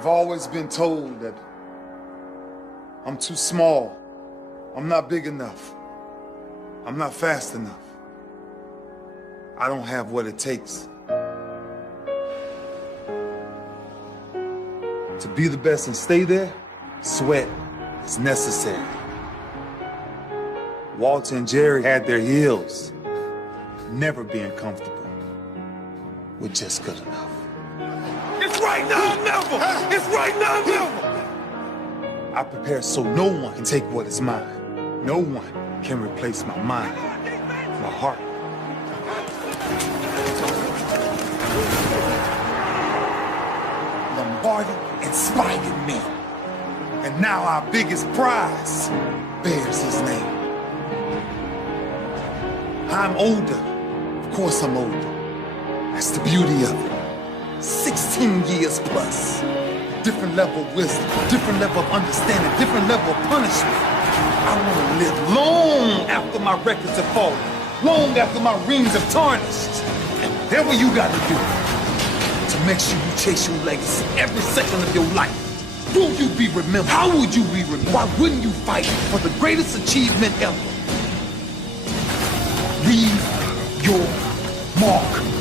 I've always been told that I'm too small, I'm not big enough, I'm not fast enough. I don't have what it takes to be the best and stay there. Sweat is necessary. Walter and Jerry had their heels, never being comfortable with just good enough. It's right now or never! It's right now or never! I prepare so no one can take what is mine. No one can replace my mind, my heart. Lombardi inspired me. And now our biggest prize bears his name. I'm older. Of course I'm older. That's the beauty of it. 16 years plus. Different level of wisdom, different level of understanding, different level of punishment. I want to live long after my records have fallen, long after my rings have tarnished. And whatever you got to do to make sure you chase your legacy every second of your life. Will you be remembered? How would you be remembered? Why wouldn't you fight for the greatest achievement ever? Leave your mark.